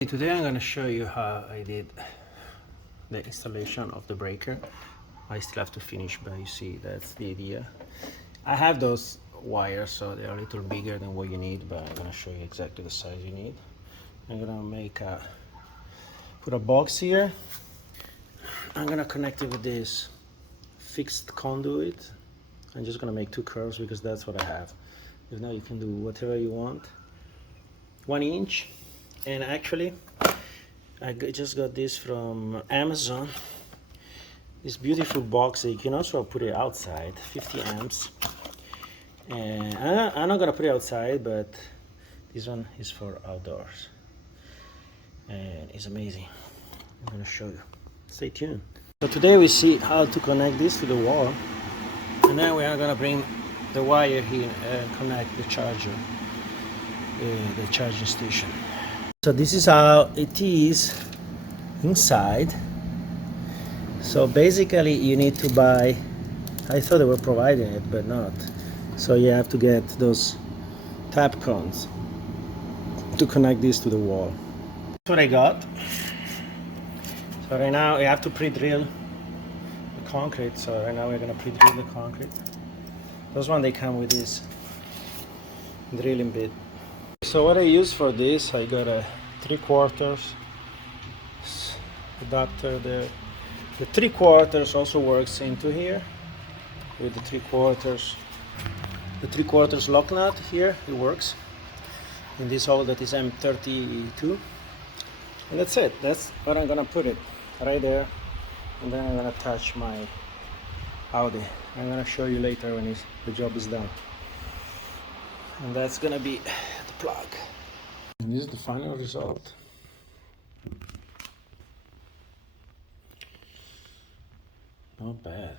Today I'm going to show you how I did the installation of the breaker. I still have to finish, but you see that's the idea. I have those wires, so they're a little bigger than what you need, but I'm going to show you exactly the size you need. I'm going to put a box here. I'm going to connect it with this fixed conduit. I'm just going to make two curves because that's what I have. You know, you can do whatever you want. 1 inch. And actually I just got this from Amazon, this beautiful box that you can also put it outside, 50 amps. And I'm not gonna put it outside, but this one is for outdoors and it's amazing. I'm gonna show you, stay tuned. So today we see how to connect this to the wall, and then we are gonna bring the wire here and connect the charger, the charging station. So this is how it is inside. So basically you need to buy, I thought they were providing it, but not. So you have to get those tap cones to connect this to the wall. That's what I got. So right now you have to pre-drill the concrete. So right now we're gonna pre-drill the concrete. Those one, they come with this drilling bit. So what I use for this, I got a 3/4 adapter there. The 3/4 also works into here with the 3/4. The 3/4 lock nut here, it works in this hole that is M32, and that's it. That's what I'm gonna put it right there, and then I'm gonna attach my Audi. I'm gonna show you later when the job is done. And that's gonna be the plug. And this is the final result. Not bad.